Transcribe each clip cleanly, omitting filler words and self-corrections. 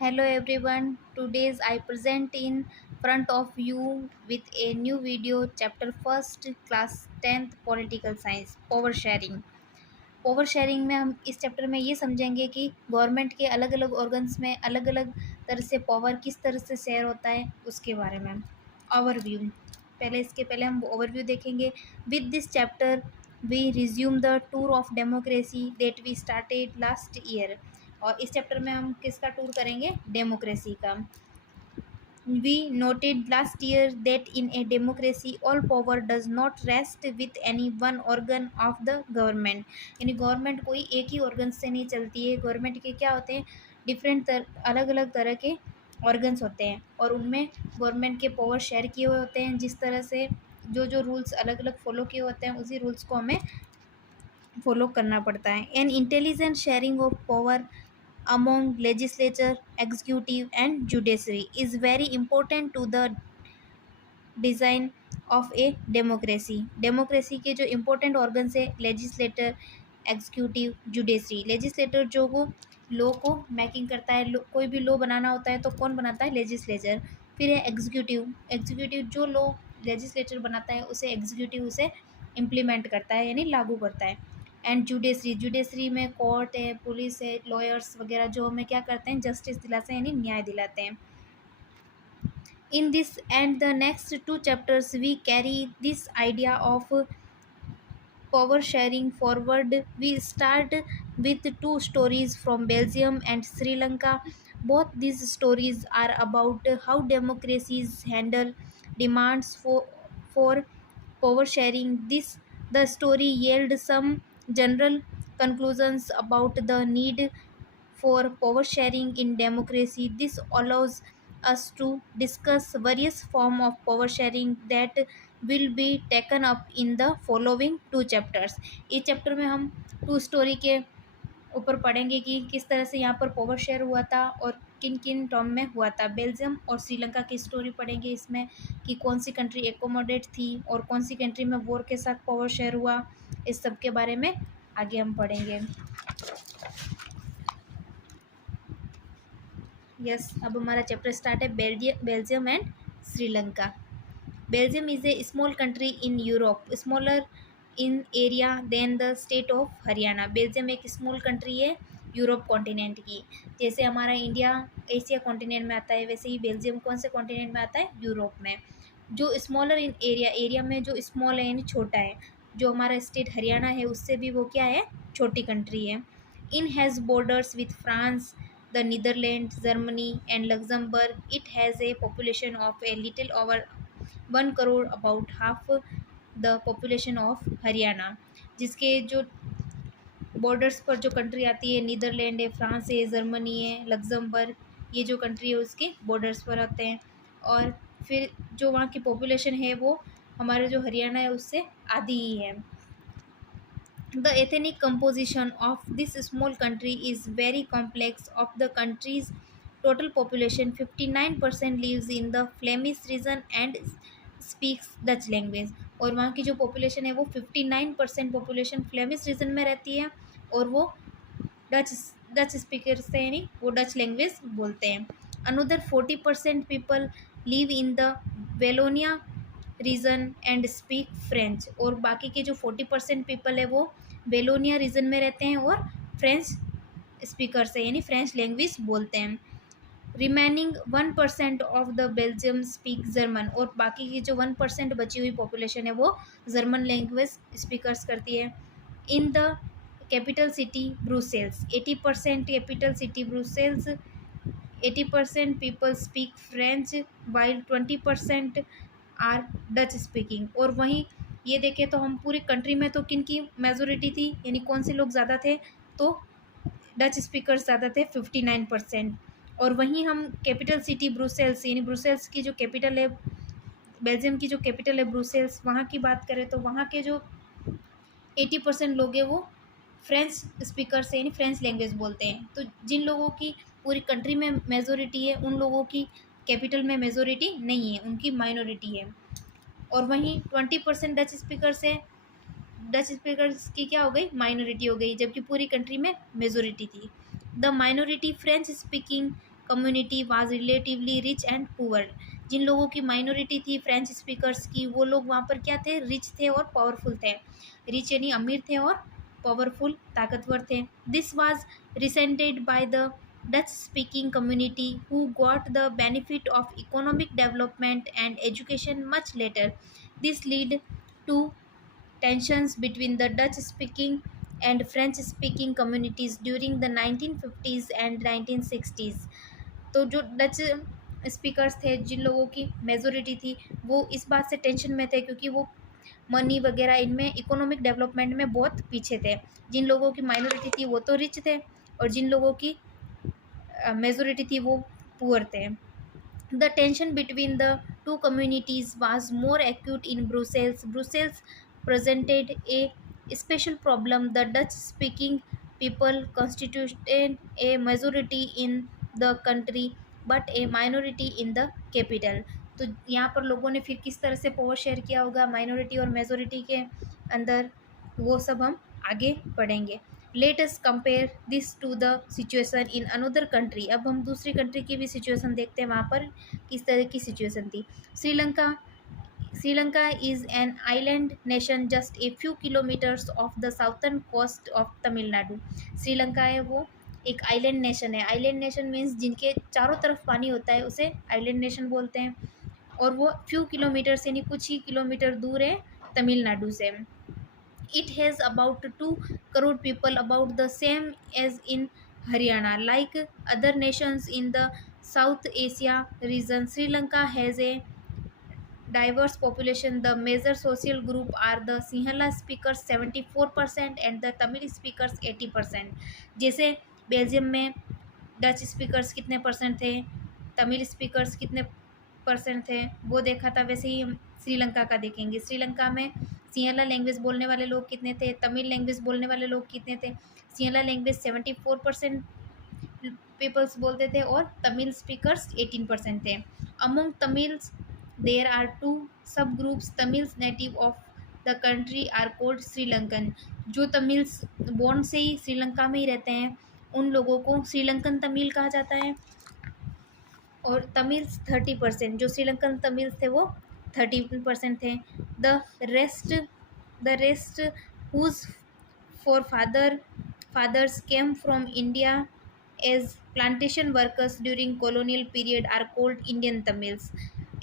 Hello everyone. Today's I present in front of you with a new video chapter first class 10th political science power sharing. Power sharing में हम इस chapter में ये समझेंगे कि government के अलग अलग ऑर्गन्स में अलग अलग तरह से पावर किस तरह से शेयर होता है उसके बारे में ओवरव्यू। इसके पहले हम ओवरव्यू देखेंगे। With this chapter we resume the tour of democracy that we started last year. और इस चैप्टर में हम किसका टूर करेंगे? डेमोक्रेसी का। We noted last year that in a democracy all power does not rest with any one organ of the government। यानी government कोई एक ही ऑर्गन से नहीं चलती है। गवर्नमेंट के क्या होते हैं? डिफरेंट अलग अलग तरह के ऑर्गन्स होते हैं और उनमें गवर्नमेंट के पावर शेयर किए हुए होते हैं। जिस तरह से जो जो रूल्स अलग अलग फॉलो किए होते हैं उसी रूल्स को हमें फॉलो करना पड़ता है। An intelligent sharing of power among legislature, executive and judiciary is very important to the design of a democracy। Democracy के जो इम्पोर्टेंट ऑर्गन्स है लेजिस्लेटर, एग्जीक्यूटिव, जुडिशरी। लेजिस्लेटर जो वो लॉ को मेकिंग करता है, कोई भी लॉ बनाना होता है तो कौन बनाता है? लेजिस्लेचर। फिर है एग्जीक्यूटिव। एग्जीक्यूटिव जो लॉ लेजिस्लेचर बनाता है उसे एग्जीक्यूटिव उसे इम्प्लीमेंट करता है यानी लागू करता है। एंड जुडिशरी, जुडिशरी में कोर्ट है, पुलिस है, लॉयर्स वगैरह जो हमें क्या करते हैं? जस्टिस दिलाते हैं यानी न्याय दिलाते हैं। In this and the next two chapters, we carry this idea of power sharing forward. We start with two stories from Belgium and Sri Lanka. Both these stories are about how democracies handle demands for power sharing. The story yield some general conclusions about the need for power sharing in democracy. This allows us to discuss various forms of power sharing that will be taken up in the following two chapters। इस chapter में हम to story के ऊपर पढ़ेंगे कि किस तरह से यहाँ पर पावर शेयर हुआ था और किन किन टर्म में हुआ था। बेल्जियम और श्रीलंका की स्टोरी पढ़ेंगे इसमें कि कौन सी कंट्री एकोमोडेट थी और कौन सी कंट्री में वॉर के साथ पावर शेयर हुआ। इस सब के बारे में आगे हम पढ़ेंगे। अब हमारा चैप्टर स्टार्ट है Belgium and Sri Lanka. Belgium is a small country in Europe, smaller in area than the state of Haryana. Belgium एक स्मॉल कंट्री है यूरोप कॉन्टिनेंट की। जैसे हमारा इंडिया एशिया कॉन्टिनेंट में आता है वैसे ही बेल्जियम कौन से कॉन्टिनेंट में आता है? यूरोप में। जो स्मॉलर इन एरिया, एरिया में जो स्मॉल है यानी छोटा है। जो हमारा स्टेट हरियाणा है उससे भी वो क्या है? छोटी कंट्री है। इन has borders with France, the Netherlands, Germany and Luxembourg. It has a population of a little over 1 crore, about half the population of Haryana. जिसके जो बॉर्डर्स पर जो कंट्री आती है नीदरलैंड है, फ्रांस है, जर्मनी है, लग्जमबर्ग, ये जो कंट्री है उसके बॉर्डर्स पर आते हैं। और फिर जो वहाँ की पॉपुलेशन है वो हमारे जो हरियाणा है उससे आधी ही है। The ethnic composition of this small country is very complex. Of the country's total population, 59% lives in the Flemish region and speaks Dutch language। और वहाँ की जो पॉपुलेशन है वो 59% पॉपुलेशन फ्लेमिश रीजन में रहती है और वो डच डच स्पीकर से यानी वो डच लैंग्वेज बोलते हैं। Another 40% people live in the Wallonia region and speak French. और बाकी के जो 40% पीपल है वो वेलोनिया रीजन में रहते हैं और फ्रेंच स्पीकर से यानी फ्रेंच लैंग्वेज बोलते हैं। Remaining 1% of the Belgium speak German. और बाकी की जो 1% बची हुई पॉपुलेशन है वो जर्मन लैंग्वेज स्पीकर्स करती है। In the capital city Brussels, 80% capital city Brussels 80% people speak French while 20% are Dutch speaking. और वहीं ये देखें तो हम पूरी कंट्री में तो किन की मेजोरिटी थी यानी कौन से लोग ज़्यादा थे? तो डच स्पीकर्स ज़्यादा थे 59%। और वहीं हम कैपिटल सिटी ब्रुसेल्स यानी ब्रुसेल्स की जो कैपिटल है, बेल्जियम की जो कैपिटल है ब्रुसेल्स, वहाँ की बात करें तो वहाँ के जो 80% लोग हैं वो फ्रेंच स्पीकर से यानी फ्रेंच लैंग्वेज बोलते हैं। तो जिन लोगों की पूरी कंट्री में मेजोरिटी है उन लोगों की कैपिटल में मेजोरिटी नहीं है, उनकी माइनॉरिटी है। और वहीं 20% डच स्पीकर्स है, डच स्पीकर्स की क्या हो गई? माइनॉरिटी हो गई, जबकि पूरी कंट्री में मेजोरिटी थी। The minority French speaking community was relatively rich and poor. जिन लोगों की माइनॉरिटी थी फ्रेंच स्पीकर्स की, वो लोग वहाँ पर क्या थे, रिच थे और पावरफुल थे। रिच यानी अमीर थे और पावरफुल ताकतवर थे। This was resented by the Dutch speaking community who got the benefit of economic development and education much later. This led to tensions between the Dutch speaking and French speaking communities during the 1950s and 1960s. तो जो Dutch speakers थे, जिन लोगों की majority थी, वो इस बात से टेंशन में थे क्योंकि वो मनी वगैरह इनमें इकोनॉमिक डेवलपमेंट में बहुत पीछे थे। जिन लोगों की माइनॉरिटी थी वो तो रिच थे और जिन लोगों की मेजोरिटी थी वो पुअर थे। The tension between the two communities was more acute in Brussels. Brussels presented a special problem. The Dutch speaking people constituted a majority in the country but a minority in the capital. तो यहाँ पर लोगों ने फिर किस तरह से power share किया होगा माइनॉरिटी और मेजोरिटी के अंदर, वो सब हम आगे पढ़ेंगे। Let us compare this to the situation in another country. अब हम दूसरी कंट्री की भी सिचुएशन देखते हैं, वहाँ पर किस तरह की सिचुएशन थी। Sri Lanka is an island nation just a few kilometres off the southern coast of Tamil Nadu. Sri Lanka है वो एक आइलैंड नेशन है। आइलैंड नेशन मीन्स जिनके चारों तरफ पानी होता है उसे आइलैंड नेशन बोलते हैं, और वो फ्यू किलोमीटर्स यानी कुछ ही किलोमीटर दूर है तमिलनाडु से। It has about 2 crore people, about the same as in Haryana. Like other nations in the South Asia region, Sri Lanka has a diverse population. The major social group are the Sinhala speakers 74% and the Tamil speakers 80%. जैसे Belgium में Dutch speakers कितने percent थे, Tamil speakers कितने percent थे, वो देखा था, वैसे ही हम श्रीलंका का देखेंगे। श्रीलंका में सिंहला लैंग्वेज बोलने वाले लोग कितने थे, तमिल लैंग्वेज बोलने वाले लोग कितने थे। सिंहला लैंग्वेज 74% पीपल्स बोलते थे और तमिल स्पीकर्स 18% थे। Among Tamils there are 2 subgroups. Tamils native of the country are called Sri Lankan. जो तमिल्स बोर्न से ही श्रीलंका में ही रहते हैं उन लोगों को श्रीलंकन तमिल कहा जाता है। और तमिल्स 30%, जो श्रीलंकन तमिल्स थे वो 30% थे। The rest whose fathers came from India as plantation workers during colonial period are called Indian Tamils.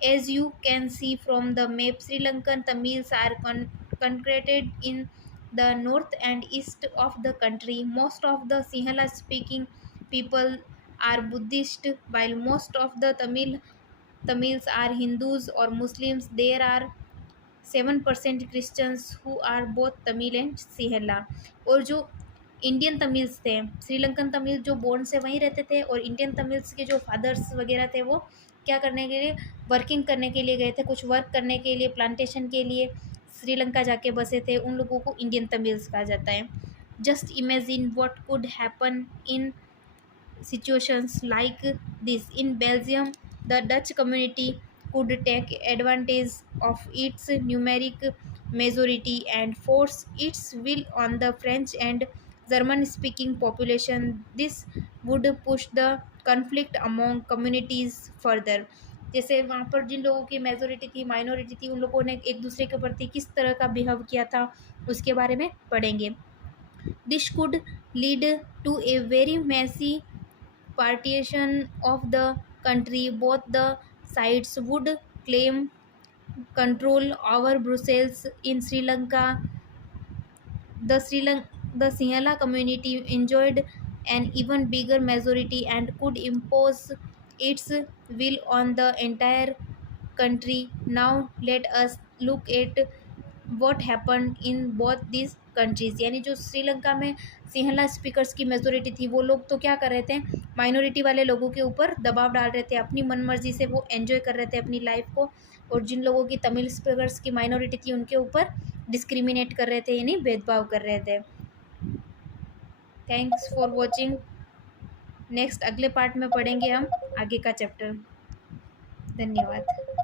As you can see from the map, Sri Lankan Tamils are congregated in the north and east of the country. Most of the Sinhala speaking people are Buddhist, while most of the Tamils are Hindus or Muslims. There are 7% Christians who are both Tamil and Sinhala. और जो Indian Tamils थे, श्रीलंकन तमिल जो born से वहीं रहते थे, और Indian Tamils के जो फादर्स वगैरह थे वो क्या करने के लिए, वर्किंग करने के लिए गए थे, कुछ वर्क करने के लिए, प्लांटेशन के लिए श्रीलंका जाके बसे थे, उन लोगों को इंडियन तमिल्स कहा जाता है। Just imagine what could happen in situations like this. In Belgium, the Dutch community could take advantage of its numeric majority and force its will on the French and German speaking population. This would push the conflict among communities further. जैसे वहाँ पर जिन लोगों की majority थी, minority थी, उन लोगों ने एक दूसरे के प्रति किस तरह का बिहेव किया था उसके बारे में पढ़ेंगे। This could lead to a very messy partition of the country. Both the sides would claim control over Brussels. In Sri Lanka, the Sinhala community enjoyed an even bigger majority and could impose its will on the entire country. Now let us look at what happened in both these countries. यानी जो श्रीलंका में Sinhala speakers की majority थी वो लोग तो क्या कर रहे थे, माइनॉरिटी वाले लोगों के ऊपर दबाव डाल रहे थे, अपनी मनमर्जी से वो एंजॉय कर रहे थे अपनी लाइफ को, और जिन लोगों की तमिल स्पीकर्स की माइनॉरिटी थी उनके ऊपर डिस्क्रिमिनेट कर रहे थे, यानी भेदभाव कर रहे थे। Thanks for watching. नेक्स्ट अगले पार्ट में पढ़ेंगे हम आगे का चैप्टर। धन्यवाद।